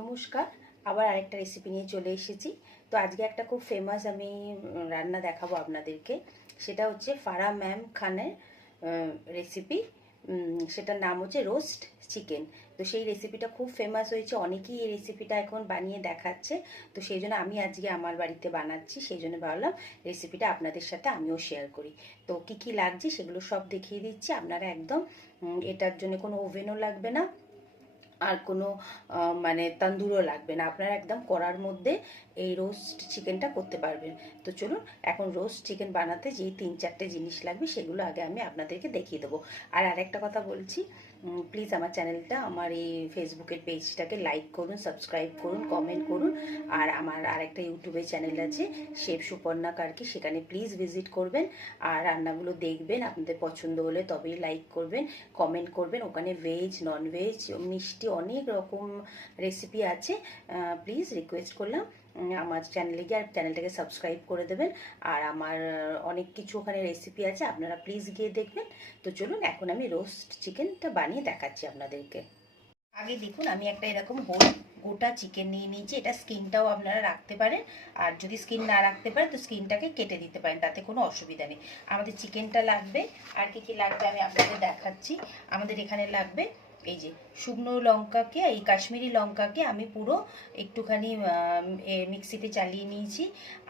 নমস্কার, আবার আরেকটা রেসিপি নিয়ে চলে এসেছি। তো আজকে একটা খুব ফেমাস আমি রান্না দেখাবো আপনাদেরকে। সেটা হচ্ছে ফারাহ ম্যাম খানের রেসিপি। সেটার নাম হচ্ছে রোস্ট চিকেন। তো সেই রেসিপিটা খুব ফেমাস হয়েছে, অনেকেই এই রেসিপিটা এখন বানিয়ে দেখাচ্ছে। তো সেই জন্য আমি আজকে আমার বাড়িতে বানাচ্ছি, সেই জন্য ভাবলাম রেসিপিটা আপনাদের সাথে আমিও শেয়ার করি। তো কি কি লাগছে সেগুলো সব দেখিয়ে দিচ্ছি। আপনারা একদম এটার জন্য কোনো ওভেনও লাগবে না, আর কোনো মানে তন্দুরও লাগবে না, আপনারা একদম কড়ার মধ্যে এই রোস্ট চিকেনটা করতে পারবেন। তো চলুন, এখন রোস্ট চিকেন বানাতে যেই 3-4টে জিনিস লাগবে সেগুলো আগে আমি আপনাদেরকে দেখিয়ে দেবো। আর আরেকটা কথা বলছি, প্লিজ আমার চ্যানেলটা, আমার এই ফেসবুকের পেজটাকে লাইক করুন, সাবস্ক্রাইব করুন, কমেন্ট করুন। আর আমার আরেকটা ইউটিউবে চ্যানেল আছে, শেফ সুপর্ণা কার্কি, সেখানে প্লিজ ভিজিট করবেন আর রান্নাগুলো দেখবেন। আপনাদের পছন্দ হলে তবেই লাইক করবেন, কমেন্ট করবেন। ওখানে ভেজ, নন ভেজ, মিষ্টি অনেক রকম রেসিপি আছে। প্লিজ রিকোয়েস্ট করলাম আমার চ্যানেলে গিয়ে আর চ্যানেলটাকে সাবস্ক্রাইব করে দেবেন। আর আমার অনেক কিছু ওখানে রেসিপি আছে, আপনারা প্লিজ গিয়ে দেখবেন। তো চলুন, এখন আমি রোস্ট চিকেনটা বানিয়ে দেখাচ্ছি আপনাদেরকে। আগে দেখুন, আমি একটা এরকম গোটা চিকেন নিয়ে নিয়েছি। এটা স্কিনটাও আপনারা রাখতে পারেন, আর যদি স্কিন না রাখতে পারেন তো স্কিনটাকে কেটে দিতে পারেন, তাতে কোনো অসুবিধা নেই। আমাদের চিকেনটা লাগবে। আর কি কি লাগবে আমি আপনাদের দেখাচ্ছি। আমাদের এখানে লাগবে এই যে শুকনো লঙ্কাকে, এই কাশ্মীরি লঙ্কাকে আমি পুরো একটুখানি মিক্সিতে চালিয়ে নিয়েছি।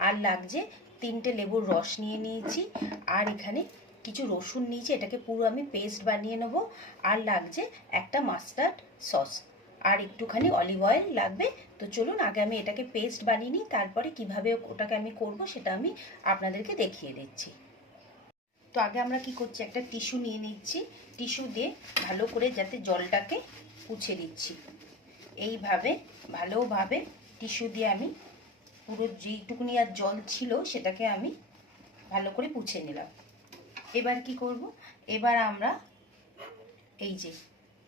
আর লাগছে 3টে লেবুর রস নিয়ে নিয়েছি। আর এখানে কিছু রসুন নিয়েছি, এটাকে পুরো আমি পেস্ট বানিয়ে নেব। আর লাগছে একটা মাস্টার্ড সস, আর একটুখানি অলিভ অয়েল লাগবে। তো চলুন, আগে আমি এটাকে পেস্ট বানিয়ে নিই, তারপরে কিভাবে ওটাকে আমি করব সেটা আমি আপনাদেরকে দেখিয়ে দিচ্ছি। তো আগে আমরা কি করছি, একটা টিস্যু নিয়ে নিচ্ছি। টিস্যু দিয়ে ভালো করে যাতে জলটাকে পুছে দিচ্ছি। এইভাবে ভালোভাবে টিস্যু দিয়ে আমি পুরো যেইটুকুনি আর জল ছিল সেটাকে আমি ভালো করে পুছে নিলাম। এবার কি করব, এবার আমরা এই যে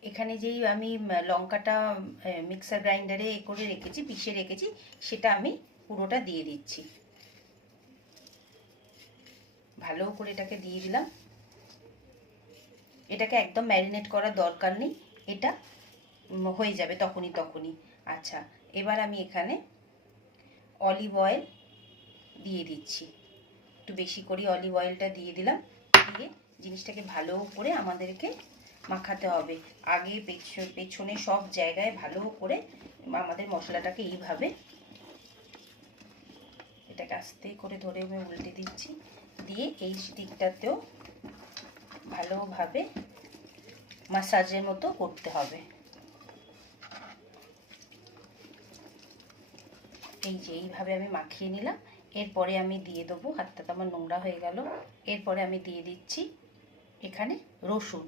এখানে যেই আমি লঙ্কাটা মিক্সার গ্রাইন্ডারে করে রেখেছি, পিষে রেখেছি, সেটা আমি পুরোটা দিয়ে দিচ্ছি। ভালো করে এটাকে দিয়ে দিলাম। এটাকে একদম ম্যারিনেট করার দরকার নেই, এটা হয়ে যাবে তখনই। আচ্ছা, এবার আমি এখানে অলিভ অয়েল দিয়ে দিচ্ছি। একটু বেশি করে অলিভ অয়েলটা দিয়ে দিলাম। দিয়ে জিনিসটাকে ভালো করে আমাদেরকে মাখাতে হবে। আগে পেছনে সব জায়গায় ভালো করে আমাদের মশলাটাকে এইভাবে, এটাকে আস্তে করে ধরে আমি উল্টে দিচ্ছি, দিয়ে এই দিকটাতেও ভালোভাবে মাসাজের মতো করতে হবে। এই যে এইভাবে আমি মাখিয়ে নিলাম। এরপরে আমি দিয়ে দেবো, হাতটা তো আমার নোংরা হয়ে গেল। এরপরে আমি দিয়ে দিচ্ছি এখানে রসুন।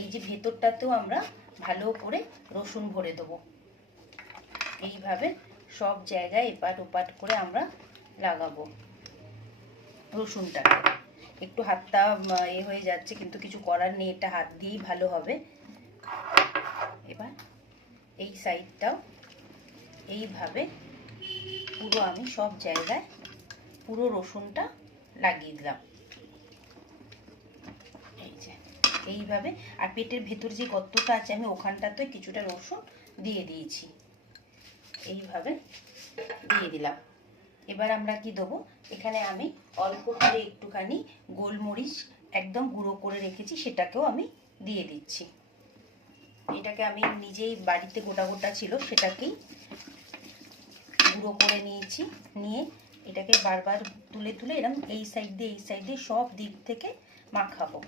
এই যে ভেতরটাতেও আমরা ভালো করে রসুন ভরে দেবো। এইভাবে সব জায়গায় এপাট ওপাট করে আমরা লাগাবো রসুনটাকে। একটু হাতটা হয়ে যাচ্ছে, কিন্তু কিছু করার নেই, এটা হাত দিয়েই ভালো হবে। এবার এই সাইডটাও এইভাবে পুরো আমি সব জায়গায় পুরো রসুনটা লাগিয়ে দিলাম। এই যে এইভাবে। আর পেটের ভেতর যে গর্তটা আছে আমি ওখানটাতে কিছুটা রসুন দিয়ে দিয়েছি, এইভাবে দিয়ে দিলাম। এবার আমরা কি দেবো, এখানে আমি অল্প করে একটুখানি গোলমরিচ একদম গুঁড়ো করে রেখেছি, সেটাকেও আমি দিয়ে দিচ্ছি। এটাকে আমি নিজেই বাড়িতে গোটা গোটা ছিল সেটাকেই গুঁড়ো করে নিয়েছি। নিয়ে এটাকে বারবার তুলে তুলে এরকম এই সাইড দিয়ে সব দিক থেকে মাখাবো।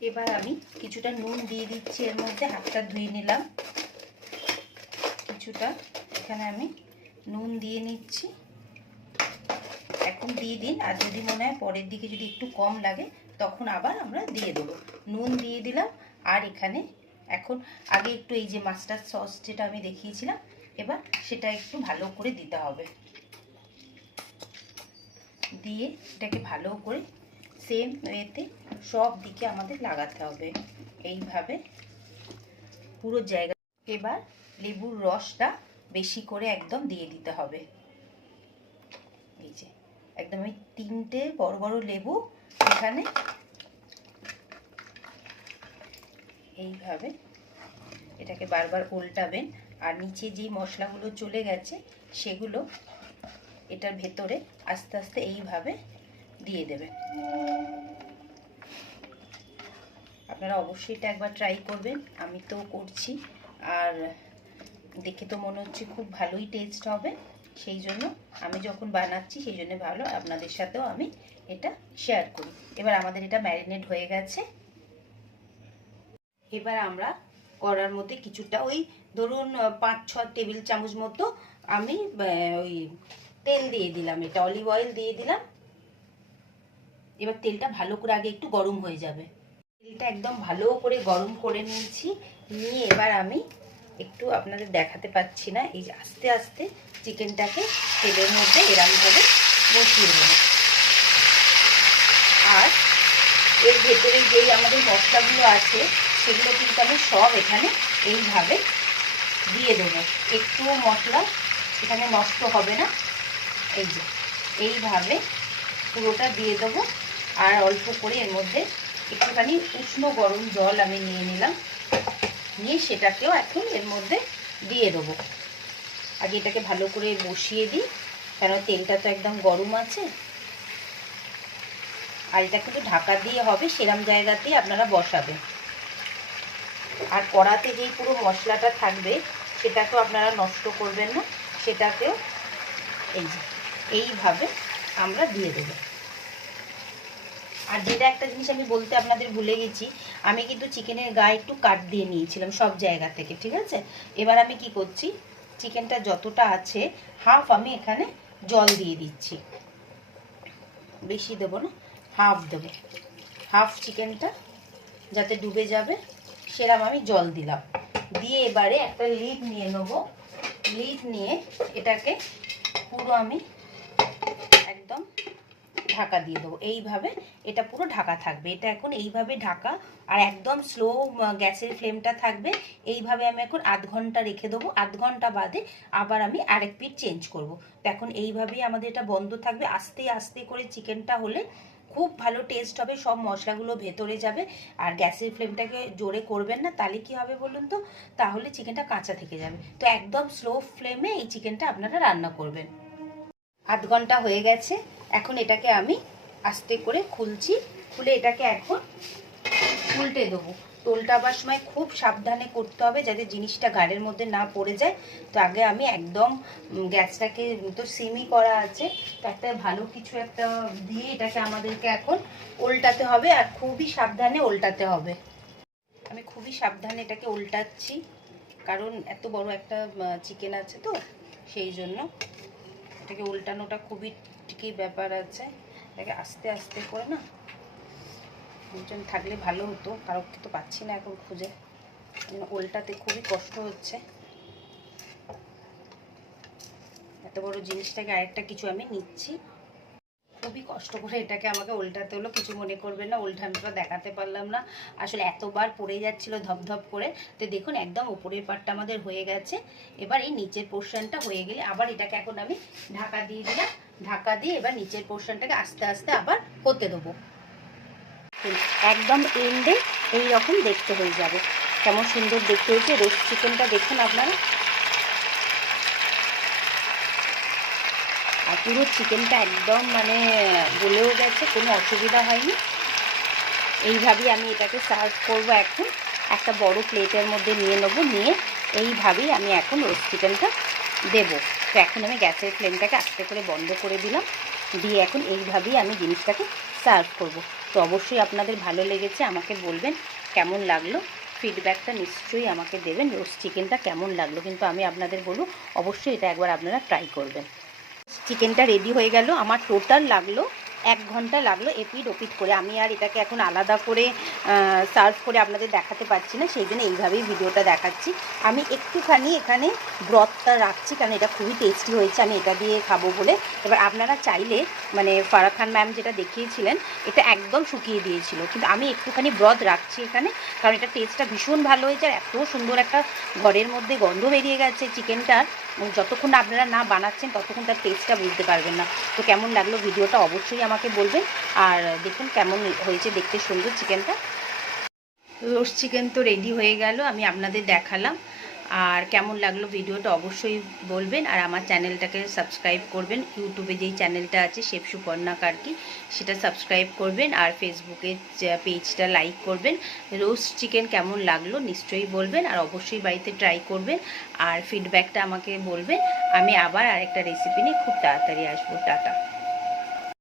এবার আমি কিছুটা নুন দিয়ে দিচ্ছি এর মধ্যে, হাতটা ধুয়ে নিলাম। কিছুটা এখানে আমি নুন দিয়ে নিচ্ছি। এখন দিয়ে দিন, আর যদি মনে হয় পরের দিকে যদি একটু কম লাগে তখন আবার আমরা দিয়ে দেবো। নুন দিয়ে দিলাম। আর এখানে এখন আগে একটু এই যে মাস্টার্ড সস যেটা আমি দেখিয়েছিলাম, এবার সেটা একটু ভালো করে দিতে হবে। দিয়ে এটাকে ভালো করে সেম ওয়েতে সব দিকে আমাদের লাগাতে হবে, এইভাবে পুরো জায়গা। এবার লেবুর রসটা বেশি করে একদম দিয়ে দিতে হবে। এই যে একদম আমি 3টে বড় বড় লেবু এখানে এইভাবে এটাকে বারবার উল্টাবেন, আর নিচে যে মশলাগুলো চলে গেছে সেগুলো এটার ভেতরে আস্তে আস্তে এইভাবে দিয়ে দেবেন। আপনারা অবশ্যই এটা একবার ট্রাই করবেন, আমি তো করছি আর দেখে তো মনে হচ্ছে খুব ভালোই টেস্ট হবে। সেই জন্য আমি যখন বানাচ্ছি সেই জন্য ভালো আপনাদের সাথেও আমি এটা শেয়ার করি। এবার আমাদের এটা ম্যারিনেট হয়ে গেছে। এবার আমরা কড়ার মধ্যে কিছুটা ওই ধরুন 5-6 টেবিল চামচ মতো আমি ওই তেল দিয়ে দিলাম, এটা অলিভ অয়েল দিয়ে দিলাম। এবার তেলটা ভালো করে আগে একটু গরম হয়ে যাবে। তেলটা একদম ভালো করে গরম করে নিয়েছি, নিয়ে এবার আমি একটু আপনাদের দেখাতে পাচ্ছি না, এই যে আস্তে আস্তে চিকেনটাকে তেলের মধ্যে এরকমভাবে বসিয়ে দেবো। আর এর ভেতরে যেই আমাদের মশলাগুলো আছে সেগুলো কিন্তু আমি সব এখানে এইভাবে দিয়ে দেবো, একটু মশলা এখানে নষ্ট হবে না। এই যে এইভাবে পুরোটা দিয়ে দেবো। আর অল্প করে এর মধ্যে একটুখানি উষ্ণ গরম জল আমি নিয়ে নিলাম, নিয়ে সেটাকেও এখন এর মধ্যে দিয়ে দেবো। আগে এটাকে ভালো করে বসিয়ে দিই, কেন তেলটা তো একদম গরম আছে। আর এটা কিন্তু ঢাকা দিয়ে হবে, সেরম জায়গাতেই আপনারা বসাবেন। আর কড়াতে যেই পুরো মশলাটা থাকবে সেটাকেও আপনারা নষ্ট করবেন না, সেটাকেও এই যে এইভাবে আমরা দিয়ে দেবো। আর যেটা একটা জিনিস আমি বলতে আপনাদের ভুলে গেছি, আমি কিন্তু চিকেনের গায়ে একটু কাট দিয়ে নিয়েছিলাম সব জায়গা থেকে, ঠিক আছে। এবার আমি কি করছি, চিকেনটা যতটা আছে হাফ আমি এখানে জল দিয়ে দিচ্ছি, বেশি দেবো না, হাফ দেবো। হাফ চিকেনটা যাতে ডুবে যাবে সেরকম আমি জল দিলাম। দিয়ে এবারে একটা লিড নিয়ে নেবো, লিড নিয়ে এটাকে পুরো আমি একদম ঢাকা দিয়ে দেবো। এইভাবে এটা পুরো ঢাকা থাকবে, এটা এখন এইভাবে ঢাকা। আর একদম স্লো গ্যাসের ফ্লেমটা থাকবে। এইভাবে আমি এখন আধ ঘন্টা রেখে দেবো, আধ ঘন্টা বাদে আবার আমি আরেক পিঠ চেঞ্জ করব। তো এখন এইভাবেই আমাদের এটা বন্ধ থাকবে। আস্তে আস্তে করে চিকেনটা হলে খুব ভালো টেস্ট হবে, সব মশলাগুলো ভেতরে যাবে। আর গ্যাসের ফ্লেমটাকে জোরে করবেন না, তাহলে কি হবে বলুন তো, তাহলে চিকেনটা কাঁচা থেকে যাবে। তো একদম স্লো ফ্লেমে এই চিকেনটা আপনারা রান্না করবেন। আধ ঘন্টা হয়ে গেছে, এখন এটাকে আমি আস্তে করে খুলছি, খুলে এটাকে এখন উল্টে দেবো। তো উল্টাবার সময় খুব সাবধানে করতে হবে যাতে জিনিসটা গাড়ির মধ্যে না পড়ে যায়। তো আগে আমি একদম গ্যাসটাকে তো সিমই করা আছে, তো একটা ভালো কিছু একটা দিয়ে এটাকে আমাদেরকে এখন উল্টাতে হবে, আর খুবই সাবধানে উল্টাতে হবে। আমি খুবই সাবধানে এটাকে উল্টাচ্ছি, কারণ এত বড় একটা চিকেন আছে তো সেই জন্য এটাকে উল্টানোটা খুবই ঠিকই ব্যাপার আছে। এটাকে আস্তে আস্তে করে না, দুজন থাকলে ভালো হতো, কারোকে তো পাচ্ছি না এখন খুঁজে, উল্টাতে খুবই কষ্ট হচ্ছে। এত বড় জিনিসটাকে আরেকটা কিছু আমি নিচ্ছি, খুবই কষ্ট করে এটাকে আমাকে উল্টাতে হলো, কিছু মনে করবেন না, উল্টানোটা দেখাতে পারলাম না, আসলে এতবার পড়ে যাচ্ছিল ধপধপ করে। তো দেখুন একদম উপরের পাটটা আমাদের হয়ে গেছে। এবার এই নিচের পোর্শনটা হয়ে গেলে আবার এটাকে এখন আমি ঢাকা দিয়ে দিলাম, ঢাকা দিয়ে এবার নিচের পোর্শনটাকে আস্তে আস্তে আবার হতে দেবো। একদম এন্ডে এইরকম দেখতে হয়ে যাবে। কেমন সুন্দর দেখতে হয়েছে রোস্ট চিকেনটা, দেখুন আপনারা। আর পুরো চিকেনটা একদম মানে গলেও গেছে, কোনো অসুবিধা হয়নি। এইভাবেই আমি এটাকে সার্ভ করব। এখন একটা বড় প্লেটের মধ্যে নিয়ে নেবো, নিয়ে এইভাবেই আমি এখন রোস্ট চিকেনটা দেবো। তো এখন আমি গ্যাসের ফ্লেমটাকে আস্তে করে বন্ধ করে দিলাম, দিয়ে এখন এইভাবেই আমি জিনিসটাকে সার্ভ করব। তো অবশ্যই আপনাদের ভালো লেগেছে আমাকে বলবেন কেমন লাগলো, ফিডব্যাকটা নিশ্চয়ই আমাকে দেবেন, রোস্ট চিকেনটা কেমন লাগলো। কিন্তু আমি আপনাদের বলবো অবশ্যই এটা একবার আপনারা ট্রাই করবেন। চিকেনটা রেডি হয়ে গেল, আমার টোটাল লাগলো 1 ঘন্টা লাগলো এপিট ওপিট করে। আমি আর এটাকে এখন আলাদা করে সার্ভ করে আপনাদের দেখাতে পারছি না, সেই জন্য এইভাবেই ভিডিওটা দেখাচ্ছি। আমি একটুখানি এখানে ব্রথটা রাখছি, কারণ এটা খুবই টেস্টি হয়েছে, আমি এটা দিয়ে খাবো বলে। এবার আপনারা চাইলে মানে ফারাহ খান ম্যাম যেটা দেখিয়েছিলেন এটা একদম শুকিয়ে দিয়েছিল, কিন্তু আমি একটুখানি ব্রথ রাখছি এখানে, কারণ এটা টেস্টটা ভীষণ ভালো হয়েছে। আর এত সুন্দর একটা ঘরের মধ্যে গন্ধ বেরিয়ে গেছে চিকেনটার, যতক্ষণ আপনারা না বানাচ্ছেন ততক্ষণ তার টেস্টটা বুঝতে পারবেন না। তো কেমন লাগলো ভিডিওটা অবশ্যই আমাকে বলবেন। আর দেখুন কেমন হয়েছে দেখতে সুন্দর চিকেনটা। রোস্ট চিকেন তো রেডি হয়ে গেল, আমি আপনাদের দেখালাম। আর কেমন লাগলো ভিডিওটা অবশ্যই বলবেন। আর আমার চ্যানেলটাকে সাবস্ক্রাইব করবেন, ইউটিউবে যেই চ্যানেলটা আছে শেফ সুপর্ণা কার্কি সেটা সাবস্ক্রাইব করবেন, আর ফেসবুকের পেজটা লাইক করবেন। রোস্ট চিকেন কেমন লাগলো নিশ্চয়ই বলবেন, আর অবশ্যই বাড়িতে ট্রাই করবেন আর ফিডব্যাকটা আমাকে বলবেন। আমি আবার আরেকটা রেসিপি নিয়ে খুব তাড়াতাড়ি আসবো। টাটা।